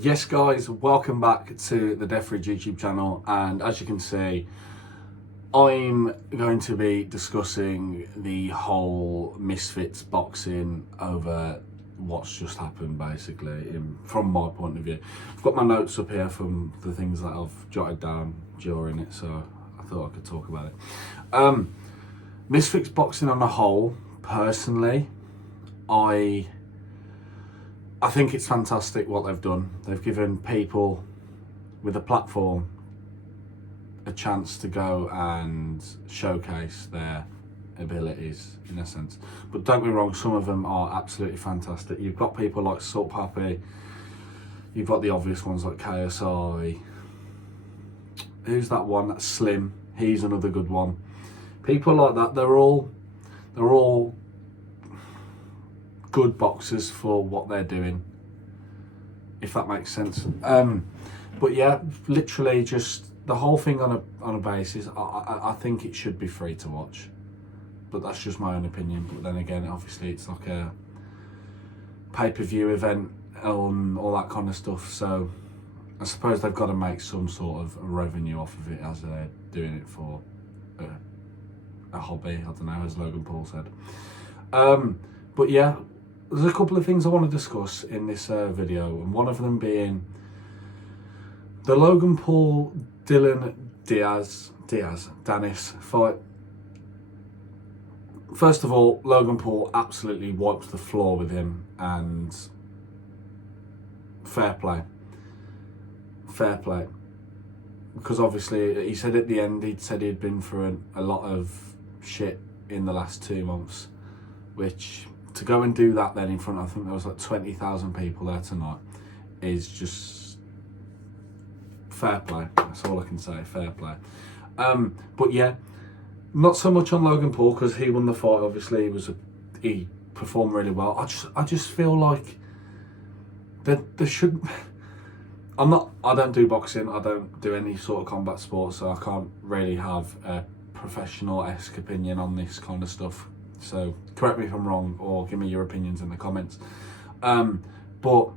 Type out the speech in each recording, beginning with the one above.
Yes guys, welcome back to the Death Ridge YouTube channel, and as you can see, I'm going to be discussing the whole MisFits boxing over what's just happened, basically, from my point of view. I've got my notes up here from the things that I've jotted down during it, so I thought I could talk about it. MisFits boxing on the whole, personally, I think it's fantastic what they've done. They've given people with a platform a chance to go and showcase their abilities, in a sense. But don't get me wrong, some of them are absolutely fantastic. You've got people like Salt Pappy, you've got the obvious ones like KSI. Who's that one? That's Slim. He's another good one. People like that, they're all good boxers for what they're doing, if that makes sense. But yeah, literally just the whole thing on a basis, I think it should be free to watch, but that's just my own opinion. But then again, obviously it's like a pay-per-view event and all that kind of stuff, so I suppose they've got to make some sort of revenue off of it, as they're doing it for a hobby, I don't know, as Logan Paul said. But yeah, there's a couple of things I want to discuss in this video, and one of them being the Logan Paul Dillon Danis fight. First of all, Logan Paul absolutely wiped the floor with him, and fair play, because obviously he said at the end, he'd said he'd been through a lot of shit in the last 2 months, which, to go and do that then in front, I think there was like 20,000 people there tonight, is just fair play. That's all I can say, fair play. But yeah, not so much on Logan Paul, because he won the fight. Obviously, he performed really well. I just feel like there should. I don't do boxing. I don't do any sort of combat sport, so I can't really have a professional-esque opinion on this kind of stuff. So correct me if I'm wrong, or give me your opinions in the comments. But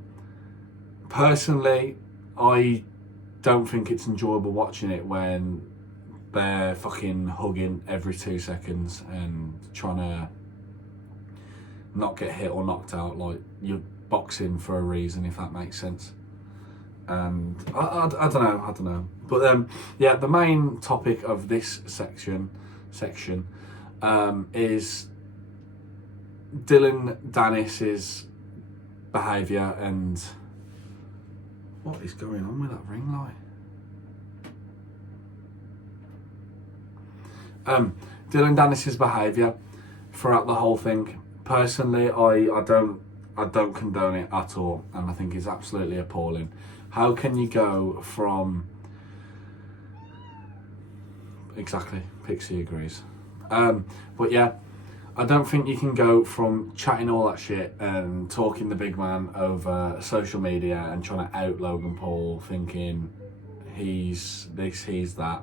personally, I don't think it's enjoyable watching it when they're fucking hugging every 2 seconds and trying to not get hit or knocked out. Like, you're boxing for a reason, if that makes sense. And I don't know. But yeah, the main topic of this section is Dillon Danis's behaviour and what is going on with that ring light. Dillon Danis's behaviour throughout the whole thing. Personally, I don't condone it at all, and I think it's absolutely appalling. How can you go from exactly? Pixie agrees. But yeah, I don't think you can go from chatting all that shit and talking the big man over social media and trying to out Logan Paul, thinking he's this, he's that.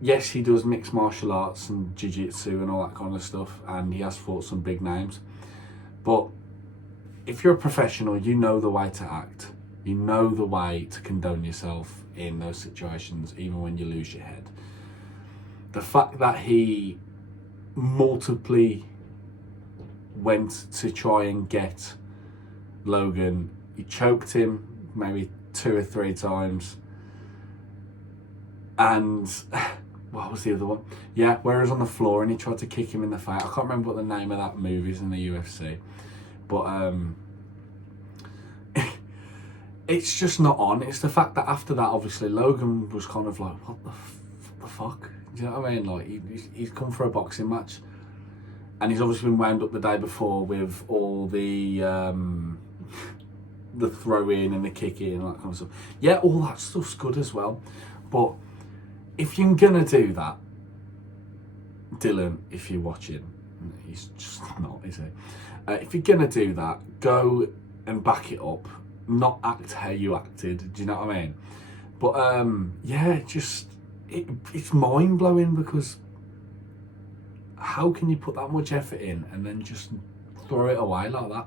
Yes, he does mixed martial arts and jiu-jitsu and all that kind of stuff, and he has fought some big names. But if you're a professional, you know the way to act. You know the way to condone yourself in those situations, even when you lose your head. The fact that he multiply went to try and get Logan, he choked him maybe 2 or 3 times, and what was the other one? Yeah, where he was on the floor and he tried to kick him in the face. I can't remember what the name of that movie is in the UFC, but it's just not on. It's the fact that after that, obviously, Logan was kind of like, what the fuck? Do you know what I mean? Like, he's come for a boxing match, and he's obviously been wound up the day before with all the throw-in and the kick-in and that kind of stuff. Yeah, all that stuff's good as well, but if you're gonna do that, Dillon, if you're watching, he's just not, is he? If you're gonna do that, go and back it up. Not act how you acted. Do you know what I mean? But yeah, it's mind blowing, because how can you put that much effort in and then just throw it away like that?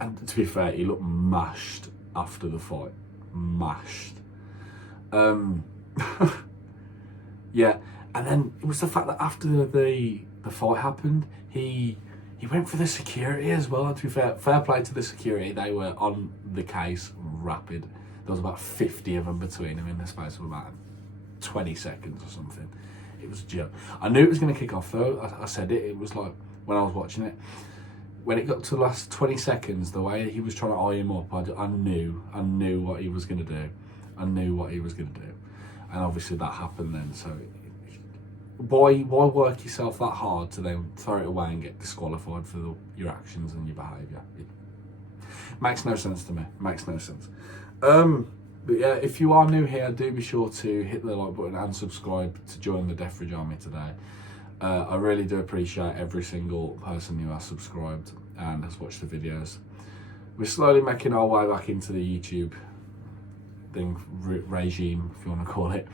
And to be fair, he looked mashed after the fight. Mashed. Yeah, and then it was the fact that after the fight happened, he went for the security as well. To be fair play to the security, they were on the case rapid. There was about 50 of them between them in the space of about 20 seconds or something. It was a joke. I knew it was going to kick off though. I said it. It was like when I was watching it. When it got to the last 20 seconds, the way he was trying to eye him up, I knew what he was going to do. I knew what he was going to do. And obviously that happened then. So why work yourself that hard to then throw it away and get disqualified for your actions and your behaviour? It makes no sense to me. Makes no sense. But yeah, if you are new here, do be sure to hit the like button and subscribe to join the Death Ridge Army today. I really do appreciate every single person who has subscribed and has watched the videos. We're slowly making our way back into the YouTube thing, regime, if you want to call it.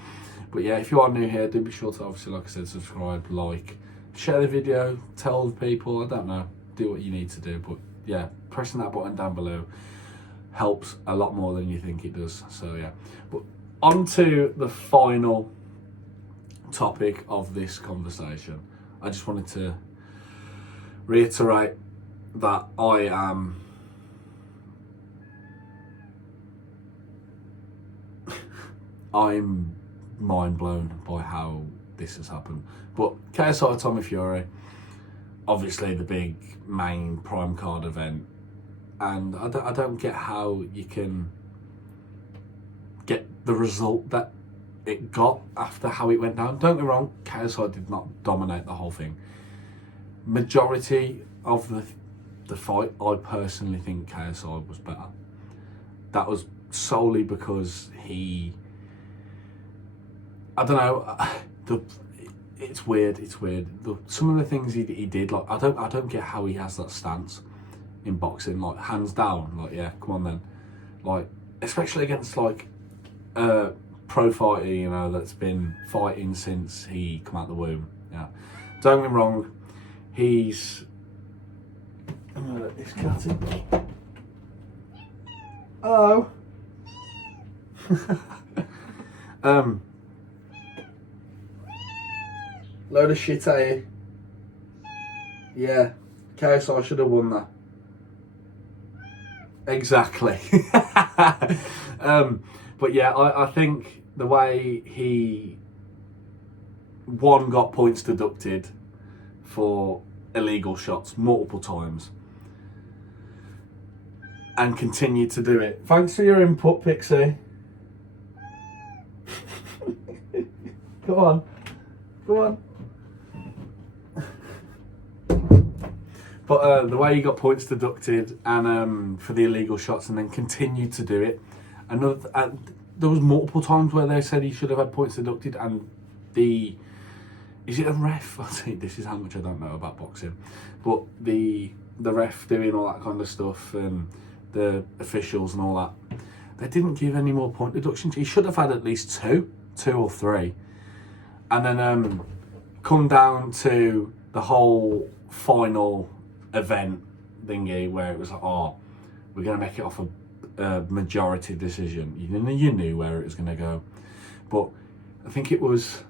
But yeah, if you are new here, do be sure to obviously, like I said, subscribe, like, share the video, tell people, I don't know, do what you need to do. But yeah, pressing that button down below helps a lot more than you think it does. So yeah, but on to the final topic of this conversation. I just wanted to reiterate that I'm mind blown by how this has happened. But KSI Tommy Fury, obviously the big main prime card event, and I don't get how you can get the result that it got after how it went down. Don't get me wrong, KSI did not dominate the whole thing. Majority of the fight, I personally think KSI was better. That was solely because I don't know, it's weird. Some of the things he did, like I don't get how he has that stance in boxing, like hands down, like yeah, come on then, like especially against like pro fighter, you know, that's been fighting since he come out the womb. Yeah, don't get me wrong, he's I'm gonna let this cat in. Hello. Load of shit at you. Yeah, KSI should have won that. Exactly. But yeah, I think the way he got points deducted for illegal shots multiple times and continued to do it. Thanks for your input, Pixie. Come on. But the way he got points deducted and for the illegal shots and then continued to do it. There was multiple times where they said he should have had points deducted, and is it a ref? I think this is how much I don't know about boxing. But the ref doing all that kind of stuff and the officials and all that, they didn't give any more point deductions. He should have had at least two or three. And then come down to the whole final event thingy where it was like, oh, we're going to make it off a majority decision. You knew where it was going to go. But I think it was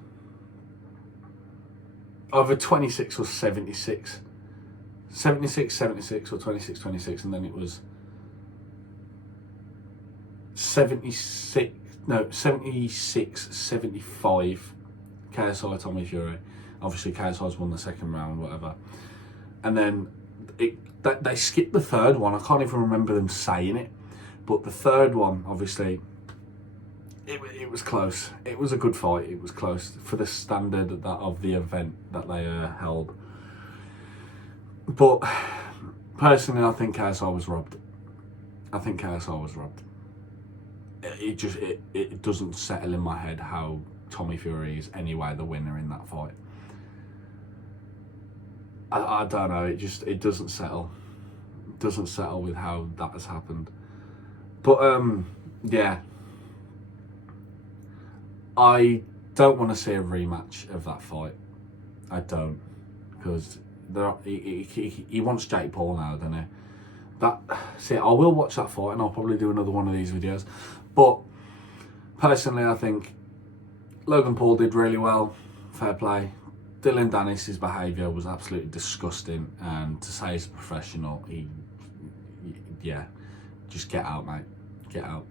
either 26 or 76. 76 or 26, and then it was 76 75 KSI Tommy Fury. Obviously KSI's won the second round, whatever. And then they skipped the third one. I can't even remember them saying it. But the third one, obviously, it was close. It was a good fight. It was close for the standard of the event that they held. But personally, I think KSI was robbed. It doesn't settle in my head how Tommy Fury is anyway the winner in that fight. I don't know, it doesn't settle. It doesn't settle with how that has happened. But yeah, I don't want to see a rematch of that fight. I don't, because he wants Jake Paul now, doesn't he? see, I will watch that fight and I'll probably do another one of these videos. But personally, I think Logan Paul did really well. Fair play. Dillon Danis' behaviour was absolutely disgusting, and to say he's a professional, yeah, just get out, mate. Get out.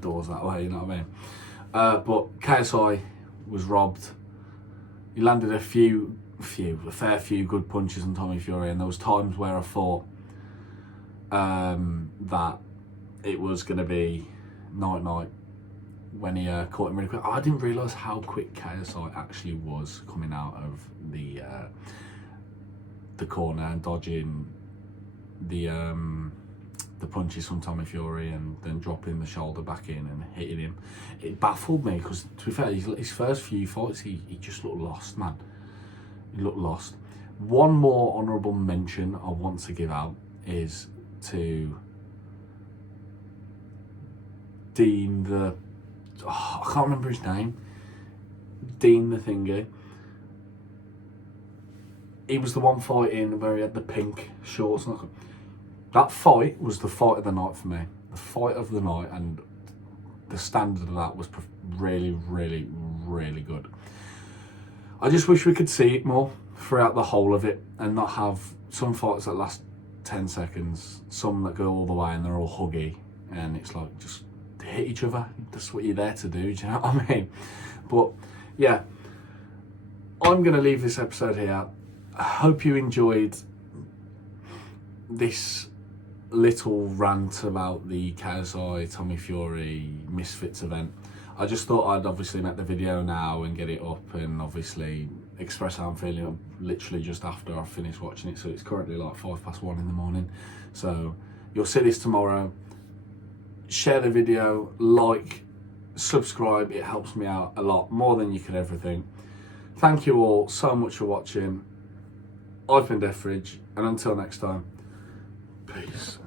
Doors that way, you know what I mean? But KSI was robbed. He landed a fair few good punches on Tommy Fury, and there was times where I thought that it was going to be night when he caught him really quick. I didn't realise how quick KSI actually was coming out of the corner and dodging the punches from Tommy Fury and then dropping the shoulder back in and hitting him. It baffled me because, to be fair, his first few fights, he just looked lost, man. He looked lost. One more honourable mention I want to give out is to Dean the... Oh, I can't remember his name. Dean the thingy. He was the one fighting where he had the pink shorts. That fight was the fight of the night for me. The fight of the night, and the standard of that was really, really, really good. I just wish we could see it more throughout the whole of it and not have some fights that last 10 seconds, some that go all the way and they're all huggy, and it's like, just hit each other. That's what you're there to do, do you know what I mean? But yeah, I'm going to leave this episode here. I hope you enjoyed this little rant about the KSI Tommy Fury MisFits event. I just thought I'd obviously make the video now and get it up and obviously express how I'm feeling literally just after I've finished watching it. So it's currently like 1:05 in the morning. So you'll see this tomorrow. Share the video, like, subscribe. It helps me out a lot, more than you could ever think. Thank you all so much for watching. I've been Deffridge, and until next time, peace.